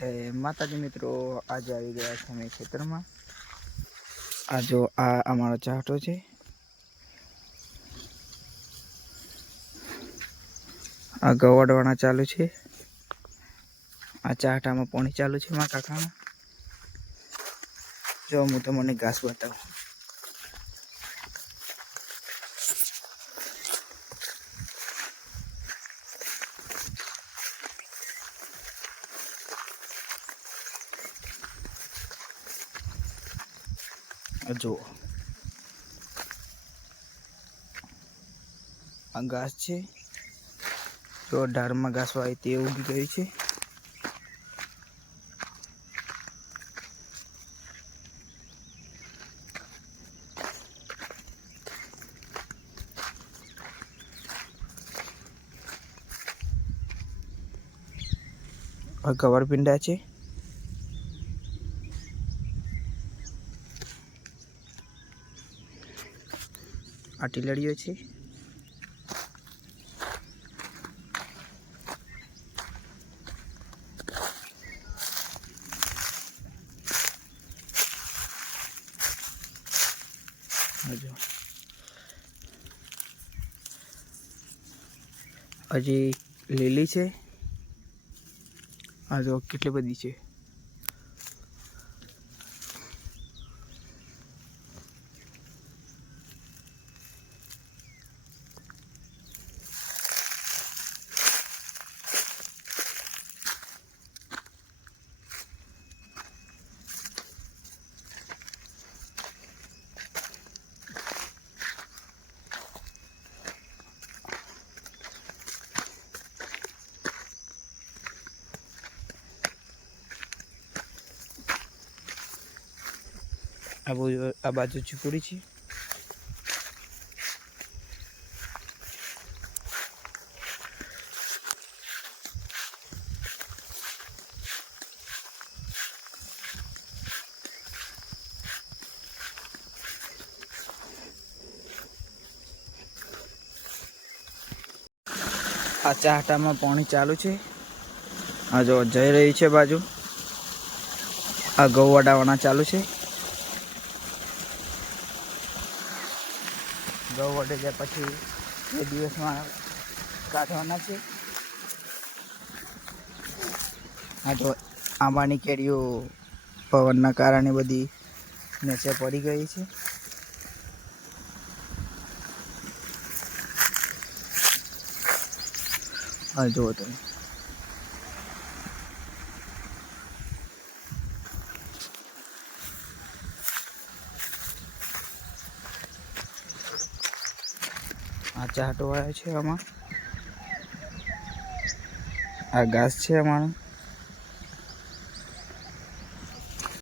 जय माताजी मित्रों, आज आई गया है मैं क्षेत्र में। आ जो आ अमारो चाहटो है, आ गवाड़वाना चालू है। आ चाहटा में पानी चालू है मारा काका में। जो हूँ तो मैंने घास बताऊँ। जो आ घास है, जो ढार में घास वाई ते उगी गई है। आ गवर पिंडा है, आ टीलड़ियों है। हजी લીલી છે। આ જો કેટલી બધી છે। आ बाजू चीकुड़ी है। आ चाहटा में पानी चालू है। आ जो जई रही है बाजू। आ गौ वडावाना चालू है। गौ वडे जाए पछी 2 दिवस में काढवाना है। आ जो आंबानी केड़ीओ पवनना कारणे बधी नीचे पड़ी गई है। आ जो तुम आ चाहटो आयो छे। आमा आ घास छे अमारो।